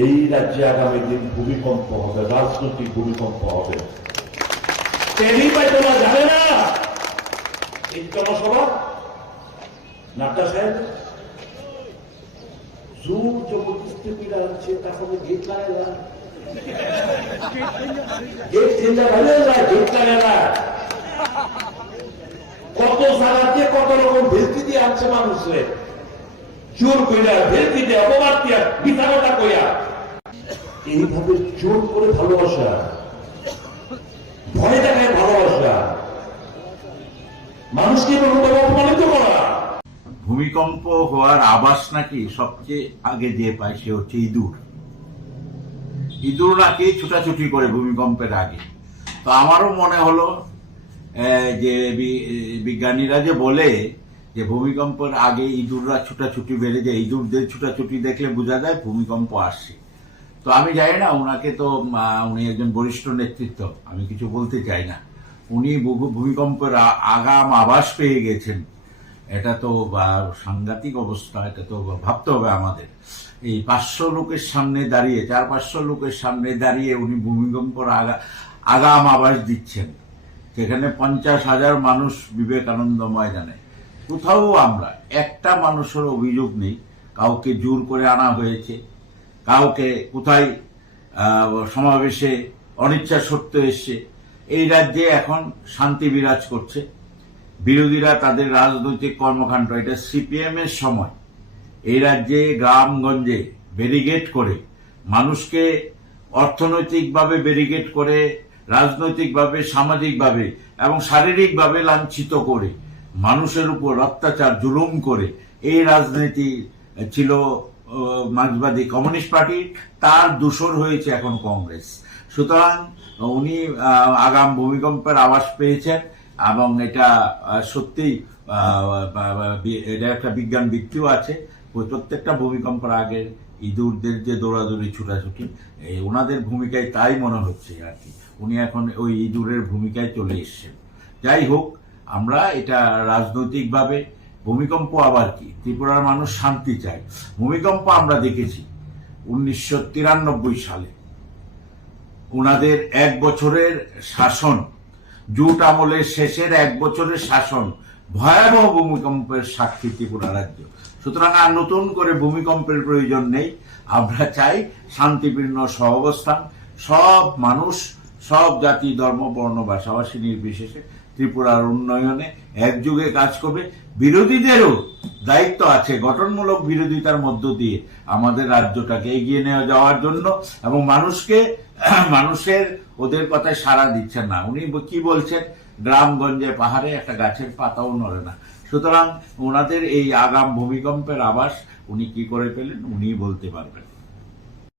এই রাজ্যে আগামী দিন ভূমিকম্প হবে, রাজনৈতিক ভূমিকম্প হবে। টেরি পাইতো না, জানে না এই জনসভা নাট্টা সাহেব জোর জবরদস্তি করে আনছে, তারপরে গেট লাগায় না, গেট চেঞ্জার হয়ে যায়, গেট লাগায় না। কত জায়গাতে কত রকম ভেলকি দিয়ে আনছে মানুষের, জোর কইরা ভেলকি দিয়ে অপবাদ দিয়া মিথ্যাটা কইয়া, এইভাবে জোর করে ভালোবাসা, ভয় দেখায় ভালোবাসা, মানুষকে অপমানিত করা। ভূমিকম্প হওয়ার আভাস নাকি সবচেয়ে আগে যে পায় সে হচ্ছে ইঁদুর। ইঁদুর নাকি ছুটাছুটি করে ভূমিকম্পের আগে। তো আমারও মনে হলো যে বিজ্ঞানীরা যে বলে যে ভূমিকম্পের আগে ইঁদুররা ছুটাছুটি বেড়ে যায়, ইঁদুরদের ছুটাছুটি দেখলে বোঝা যায় ভূমিকম্প আসছে। তো আমি জানি না, উনাকে তো উনি একজন বরিষ্ঠ নেতৃত্ব, আমি কিছু বলতে চাই না। উনি ভূমিকম্পের আগাম আভাস পেয়ে গেছেন, এটা তো সাংঘাতিক অবস্থা। এটা তো ভাবতে হবে আমাদের। এই 500 লোকের সামনে দাঁড়িয়ে, 400-500 লোকের সামনে দাঁড়িয়ে উনি ভূমিকম্পের আগাম আভাস দিচ্ছেন, যেখানে 50,000 মানুষ বিবেকানন্দ ময়দানে। কোথাও আমরা একটা মানুষের অভিযোগ নেই কাউকে জোর করে আনা হয়েছে, কাউকে কোথায় সমাবেশে অনিচ্ছা সত্ত্বেও এসছে। এই রাজ্যে এখন শান্তি বিরাজ করছে। বিরোধীরা তাদের রাজনৈতিক কর্মকাণ্ড, এটা সিপিএম এর সময় এই রাজ্যে গ্রামগঞ্জে ব্যারিকেড করে, মানুষকে অর্থনৈতিকভাবে ব্যারিকেড করে, রাজনৈতিকভাবে, সামাজিকভাবে এবং শারীরিকভাবে লাঞ্ছিত করে, মানুষের উপর অত্যাচার জুলুম করে এই রাজনীতি ছিল মার্ক্সবাদী কমিউনিস্ট পার্টি। তার দূষর হয়েছে এখন কংগ্রেস। সুতরাং উনি আগাম ভূমিকম্পের আভাস পেয়েছেন এবং এটা সত্যি, এটা একটা বিজ্ঞান ভিত্তিও আছে। প্রত্যেকটা ভূমিকম্পের আগে ইঁদুরদের যে দৌড়াদৌড়ি ছুটাছুটি, ওনাদের ভূমিকায় তাই মনে হচ্ছে আর কি। উনি এখন ওই ইঁদুরের ভূমিকায় চলে এসছেন। যাই হোক, আমরা এটা রাজনৈতিকভাবে, ভূমিকম্প আবার কি, ত্রিপুরার মানুষ শান্তি চায়। ভূমিকম্প আমরা দেখেছি 1993 সালে, উনাদের 1 বছরের শাসন, জুট আমলের শেষের 1 বছরের শাসন, ভয়াবহ ভূমিকম্পের সাক্ষী ত্রিপুরা রাজ্য। সুতরাং আর নতুন করে ভূমিকম্পের প্রয়োজন নেই। আমরা চাই শান্তিপূর্ণ সহাবস্থান। সব মানুষ, সব জাতি, ধর্ম, বর্ণ, ভাষাভাষী নির্বিশেষে ত্রিপুরার উন্নয়নে একযোগে কাজ করবে। বিরোধীদেরও দায়িত্ব আছে গঠনমূলক বিরোধিতার মধ্য দিয়ে আমাদের রাজ্যটাকে এগিয়ে নিয়ে যাওয়ার জন্য, এবং মানুষের ওদের কথায় সাড়া দিচ্ছেন না। উনি কি বলছেন, গ্রামগঞ্জে পাহাড়ে একটা গাছের পাতাও নড়ে না। সুতরাং ওনাদের এই আগাম ভূমিকম্পের আভাস উনি কি করে পেলেন, উনিই বলতে পারবেন।